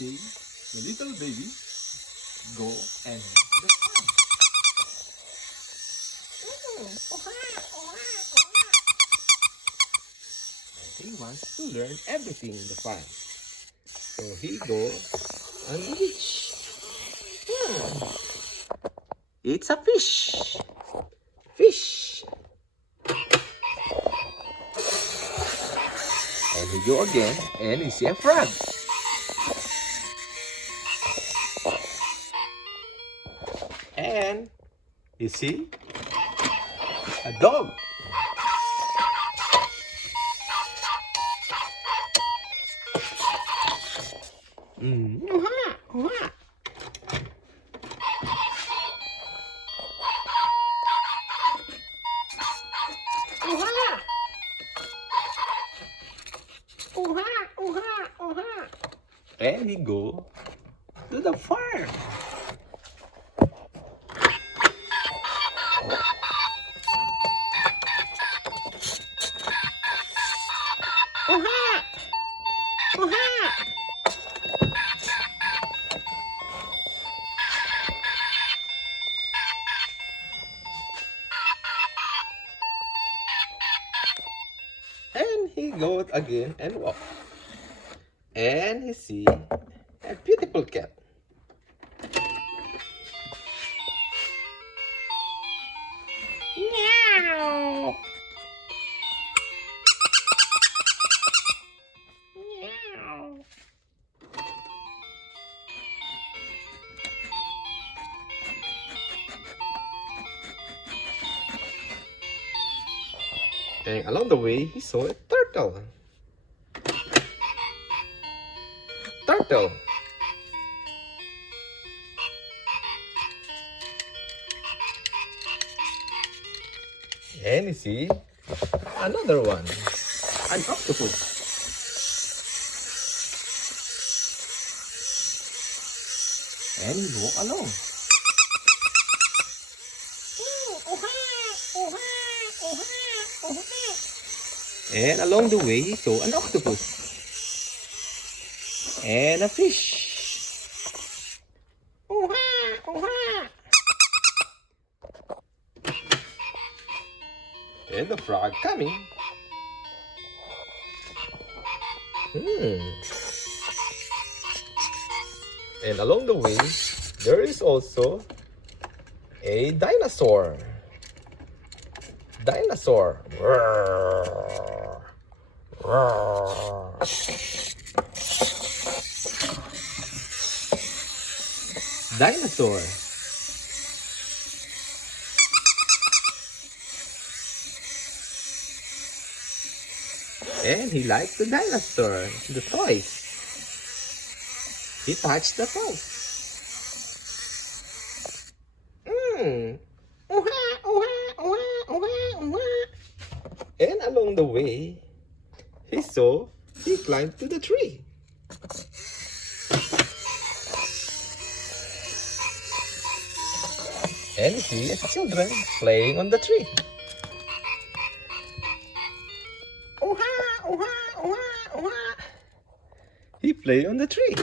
see the little baby go and the farm. And he wants to learn everything in the farm. So he go on the beach. It's a fish. Fish. And he go again and he see a frog. And you see a dog. And he go to the farm. And he go again and walk. And he see a beautiful cat. Meow. Meow. And along the way, he saw a turtle. Turtle. And you see another one, an octopus. And he walk along. And along the way, he saw an octopus. And a fish. And the frog coming. And along the way, there is also a dinosaur. Dinosaur. Dinosaur. And he liked the dinosaur, the toys. He touched the toys. And along the way, he climbed to the tree. And he sees children playing on the tree. He play on the tree.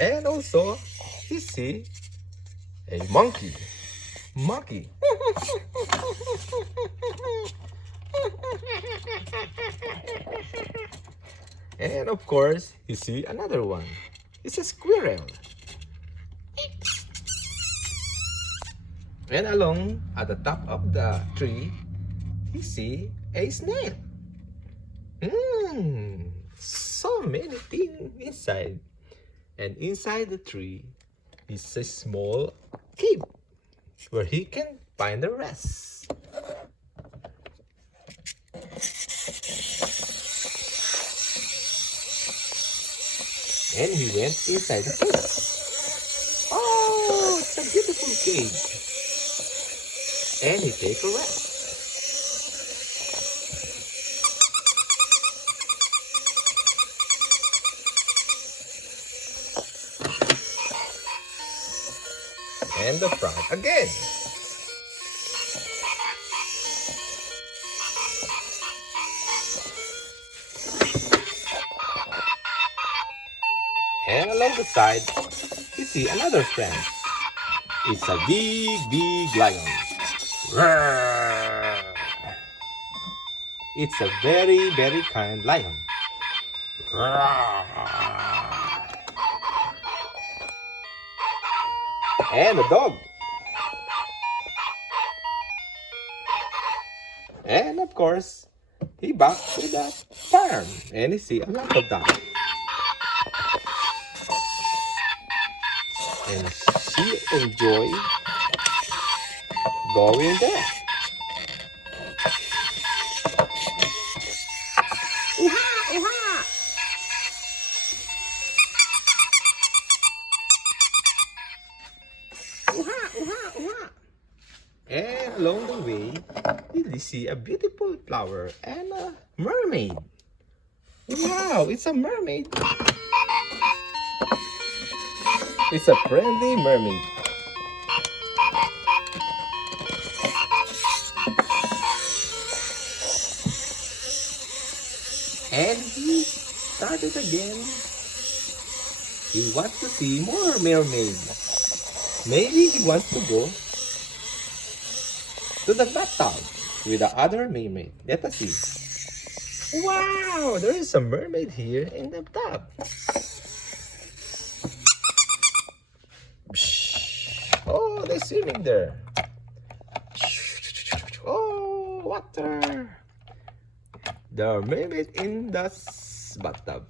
And also, he see a monkey. Monkey. And of course, he see another one. It's a squirrel. And along at the top of the tree, he see a snail. So many things inside. And inside the tree is a small cave where he can find the rest. And he went inside the cave. Oh, it's a beautiful cave. And he take a rest. And the frog again. along the side, you see another friend. It's a big, big lion. Roar! It's a very, very kind lion. Roar! And a dog. And of course, he back to the farm and he see a lot of them. And she enjoy going there. Uha, uha. Uha, uha, uha. And along the way, you see a beautiful flower and a mermaid. Wow, it's a mermaid. It's a friendly mermaid. And he started again. He wants to see more mermaids. Maybe he wants to go to the bathtub with the other mermaid. Let us see. Wow, there is a mermaid here in the tub. Oh, they're swimming there. Oh, water. The mermaid in the bathtub.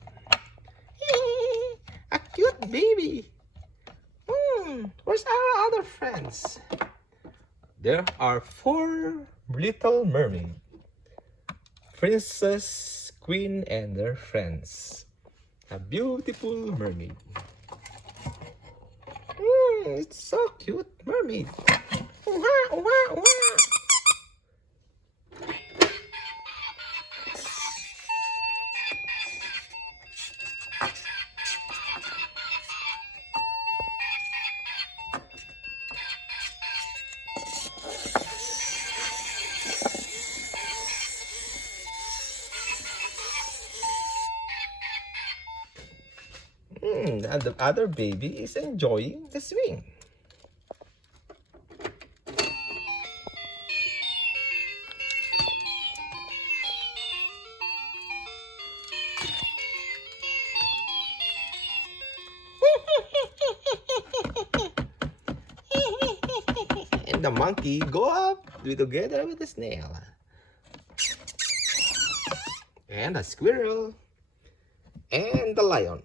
A cute baby. Where's our other friends? There are 4 little mermaids. Princess, Queen, and their friends. A beautiful mermaid. It's so cute, mermaid. Wah, wah, wah. And the other baby is enjoying the swing. And the monkey go up together with the snail. And a squirrel. And the lion.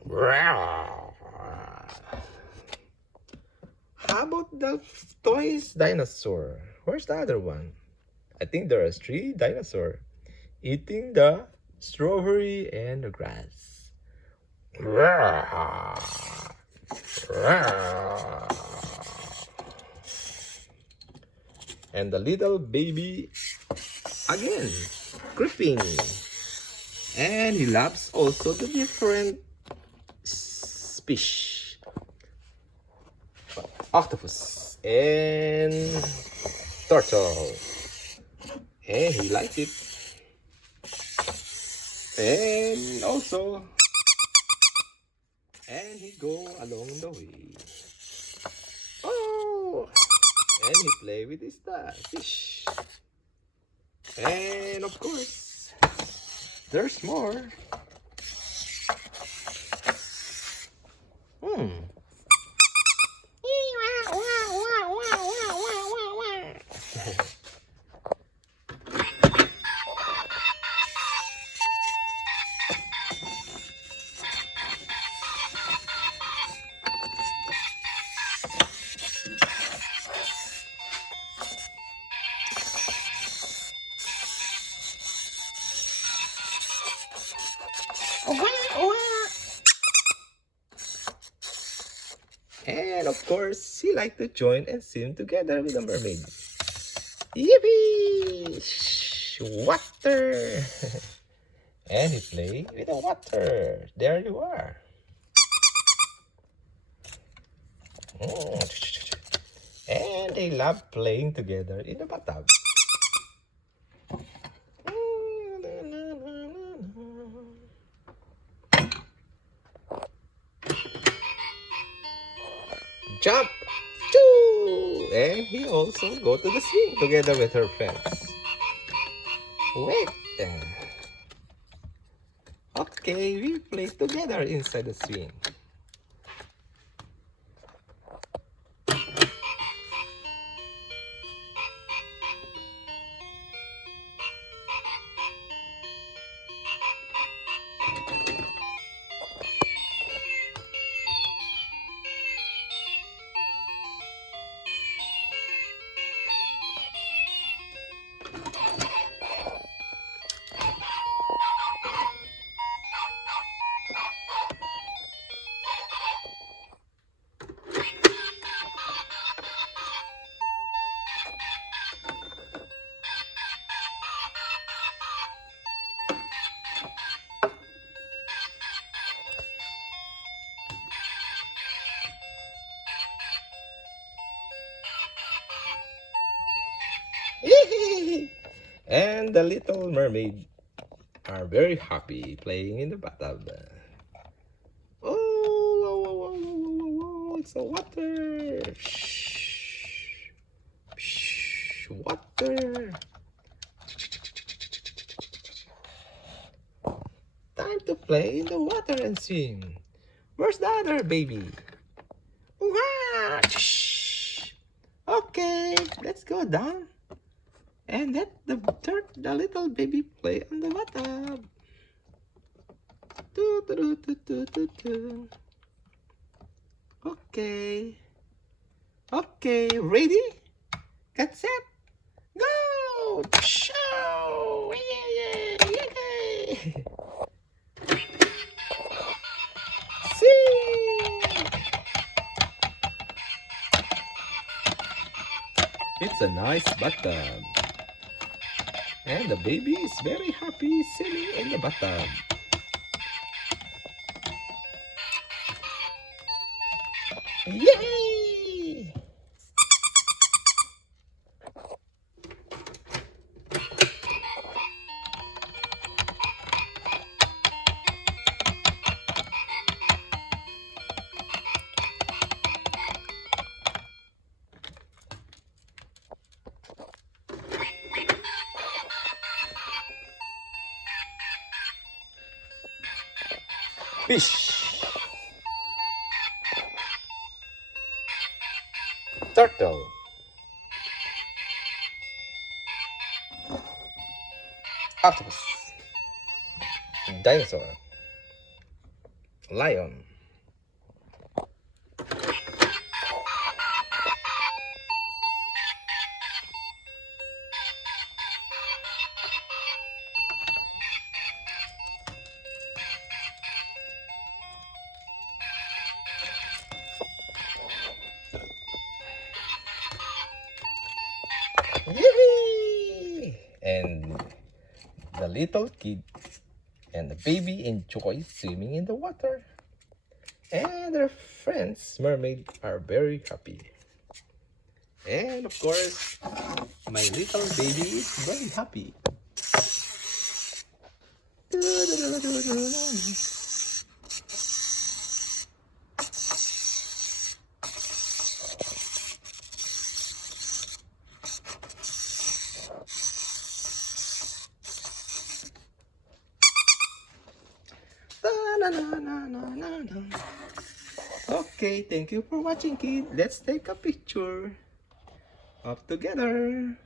How about the toys dinosaur? Where's the other one? I think there are 3 dinosaurs eating the strawberry and the grass. And the little baby again creeping. And he loves also the different fish. Octopus and turtle. And he likes it. And also, and he go along the way. Oh! And he play with his fish. And of course, there's more. And of course, he liked to join and swim together with the mermaid. Yippee! Water! And he play with the water. There you are. And they love playing together in the bathtub. jump, choo! And he also go to the swing together with her friends. Wait. Okay, we play together inside the swing. And the little mermaid are very happy playing in the bathtub. Oh, oh, oh, oh, oh, oh, it's the water. Shh, shh, water. Time to play in the water and swim. Where's the other baby? Shh. Okay, let's go down and let the little baby play on the bathtub. Okay. Okay, ready? Get set. Go! Show! Yay! Yay! See! It's a nice bathtub. And the baby is very happy sitting in the bathtub. Yay! Fish. Turtle. Octopus. Dinosaur. Lion. Yay! And the little kid and the baby enjoy swimming in the water. And their friends, mermaid, are very happy. And of course, my little baby is very happy. Okay, thank you for watching, kid. Let's take a picture up together.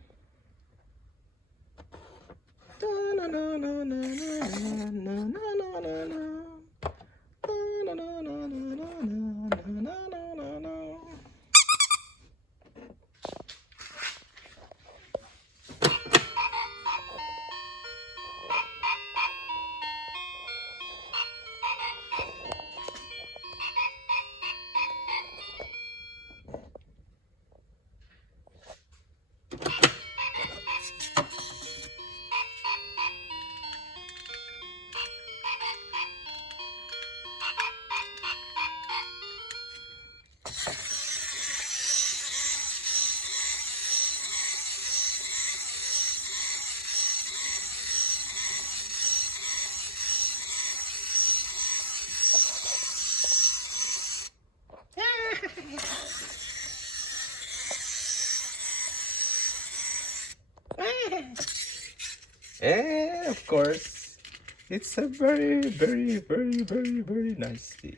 And of course, it's a very, very, very, very, very nice day.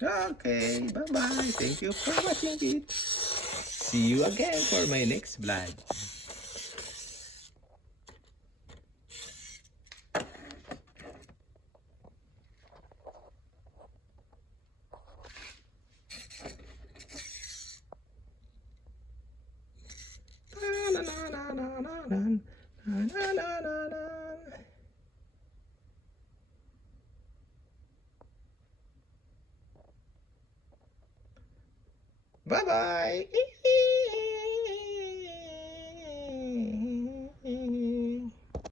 Okay, bye-bye. Thank you for watching it. See you again for my next vlog. Bye-bye.